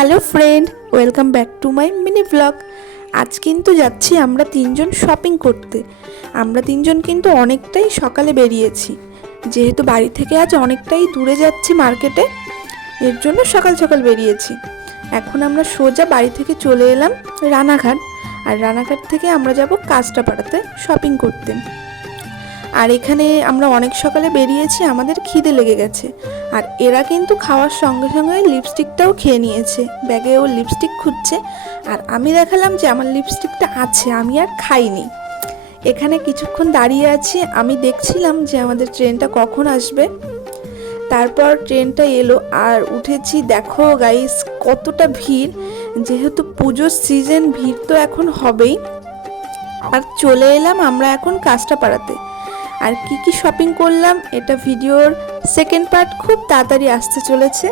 Hello friend, welcome back to my mini blog. আজ কিন্তু যাচ্ছি আমরা তিনজন শপিং করতে। আমরা তিনজন কিন্তু অনেকটাই সকালে বেরিয়েছি, যেহেতু বাড়ি থেকে আজ অনেকটাই দূরে যাচ্ছি মার্কেটে, এর জন্য সকাল সকাল বেরিয়েছি। এখন আমরা সোজা বাড়ি থেকে চলে এলাম রানাঘাট, আর রানাঘাট থেকে আমরা যাব কাঁচরাপাড়াতে শপিং করতে। আর এখানে আমরা অনেক সকালে বেরিয়েছি, আমাদের খিদে লেগে গেছে। আর এরা কিন্তু খাওয়ার সঙ্গে সঙ্গে লিপস্টিকটাও খেয়ে নিয়েছে, ব্যাগে ও লিপস্টিক খুঁজছে। আর আমি দেখালাম যে আমার লিপস্টিকটা আছে, আমি আর খাইনি। এখানে কিছুক্ষণ দাঁড়িয়ে আছি, আমি দেখছিলাম যে আমাদের ট্রেনটা কখন আসবে। তারপর ট্রেনটা এলো আর উঠেছি। দেখো গাইস কতটা ভিড়, যেহেতু পুজোর সিজন, ভিড় তো এখন হবেই। আর চলে এলাম আমরা এখন কাঁচরাপাড়াতে। আর কি কি শপিং করলাম এটা ভিডিওর সেকেন্ড পার্ট খুব তাড়াতাড়ি আসতে চলেছে।